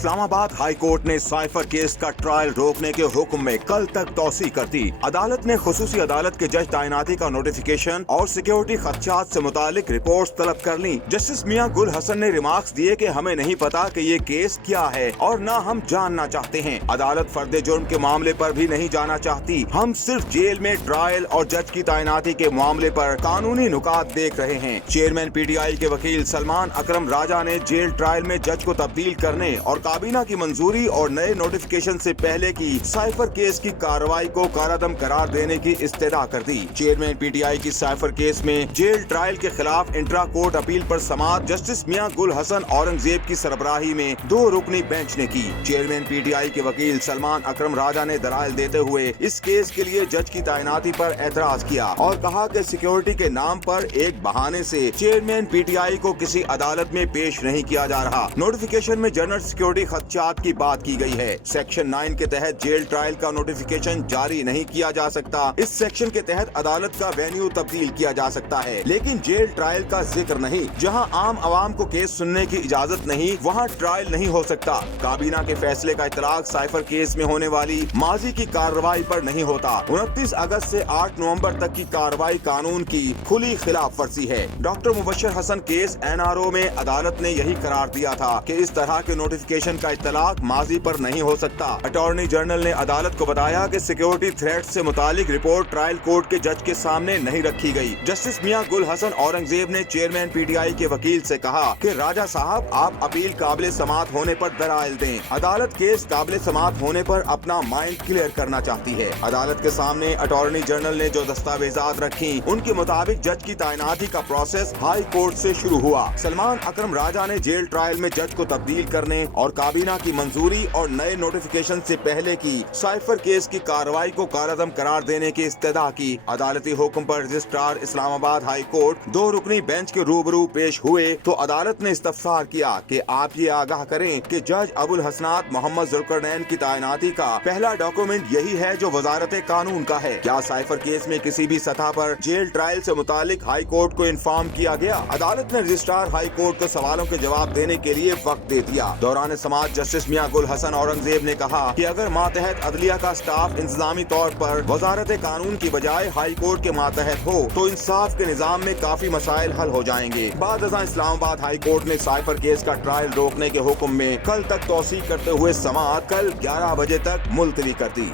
Islamabad high court ने cipher case का trial रोकने के हुक्म में कल तक तौसीह कर दी। अदालत ने खुसूसी अदालत के जज तैनाती का नोटिफिकेशन और सिक्योरिटी खदशात से मुतालिक रिपोर्ट्स तलब कर ली। जस्टिस मियां गुल हसन ने रिमार्क्स दिए कि हमें नहीं पता कि ये केस क्या है और न हम जानना चाहते हैं। अदालत फर्द जुर्म के मामले पर भी नहीं जाना चाहती। हम सिर्फ जेल में ट्रायल और जज की तैनाती के मामले पर कानूनी नुकात देख रहे हैं। चेयरमैन PTI के वकील सलमान अकरम राजा ने जेल ट्रायल में जज को तब्दील करने और काबीना की मंजूरी और नए नोटिफिकेशन से पहले की साइफर केस की कार्रवाई को कारादम करार देने की इस्तदा कर दी। चेयरमैन PTI की साइफर केस में जेल ट्रायल के खिलाफ इंट्रा कोर्ट अपील पर समाअत जस्टिस मियां गुल हसन औरंगजेब की सरबराही में 2 रुकनी बेंच ने की। चेयरमैन PTI के वकील सलमान अकरम राजा ने दलाइल देते हुए इस केस के लिए जज की तैनाती पर एतराज किया और कहा कि सिक्योरिटी के नाम पर एक बहाने से चेयरमैन PTI को किसी अदालत में पेश नहीं किया जा रहा। नोटिफिकेशन में जनरल सिक्योरिटी खदशात की बात की गई है। सेक्शन 9 के तहत जेल ट्रायल का नोटिफिकेशन जारी नहीं किया जा सकता। इस सेक्शन के तहत अदालत का वेन्यू तब्दील किया जा सकता है, लेकिन जेल ट्रायल का जिक्र नहीं। जहां आम आवाम को केस सुनने की इजाजत नहीं, वहां ट्रायल नहीं हो सकता। काबीना के फैसले का इतलाक साइफर केस में होने वाली माजी की कार्रवाई पर नहीं होता। 29 अगस्त से 8 नवंबर तक की कार्रवाई कानून की खुली खिलाफ वर्जी है। Doctor Mubashar Hasan case NRO में अदालत ने यही करार दिया था कि इस तरह के नोटिफिकेशन का इतलाक माजी पर नहीं हो सकता। अटॉर्नी जनरल ने अदालत को बताया कि सिक्योरिटी थ्रेट से मुतालिक रिपोर्ट ट्रायल कोर्ट के जज के सामने नहीं रखी गई। जस्टिस मियां गुल हसन औरंगजेब ने चेयरमैन PTI के वकील से कहा कि राजा साहब आप अपील काबिल समाअत होने पर दलाइल दें। अदालत केस काबिल समाअत होने पर अपना माइंड क्लियर करना चाहती है। अदालत के सामने अटॉर्नी जनरल ने जो दस्तावेजात रखी उनके मुताबिक जज की तैनाती का प्रोसेस हाई कोर्ट से शुरू हुआ। सलमान अकरम राजा ने जेल ट्रायल में जज को तब्दील करने और काबीना की मंजूरी और नए नोटिफिकेशन से पहले की साइफर केस की कार्रवाई को कारादम करार देने की इस्तदा की। अदालती हुक्म पर रजिस्ट्रार इस्लामाबाद हाई कोर्ट 2 रुकनी बेंच के रूबरू पेश हुए तो अदालत ने इस्तफसार किया कि आप ये आगाह करें कि जज अबुल हसनात मोहम्मद जुल्करनैन की तैनाती का पहला डॉक्यूमेंट यही है जो वजारत कानून का है। क्या साइफर केस में किसी भी सतह पर जेल ट्रायल से मुतालिक हाई कोर्ट को इन्फॉर्म किया गया? अदालत ने रजिस्ट्रार हाई कोर्ट को सवालों के जवाब देने के लिए वक्त दे दिया। दौरान समाअत जस्टिस मियां गुल हसन औरंगजेब ने कहा कि अगर मातहत अदलिया का स्टाफ इंतजामी तौर पर वजारत कानून की बजाय हाई कोर्ट के मातहत हो तो इंसाफ के निजाम में काफी मसाइल हल हो जाएंगे। बाद इस्लामाबाद हाई कोर्ट ने साइफर केस का ट्रायल रोकने के हुक्म में कल तक तौसीह करते हुए समाअत कल 11 बजे तक मुलतवी कर दी।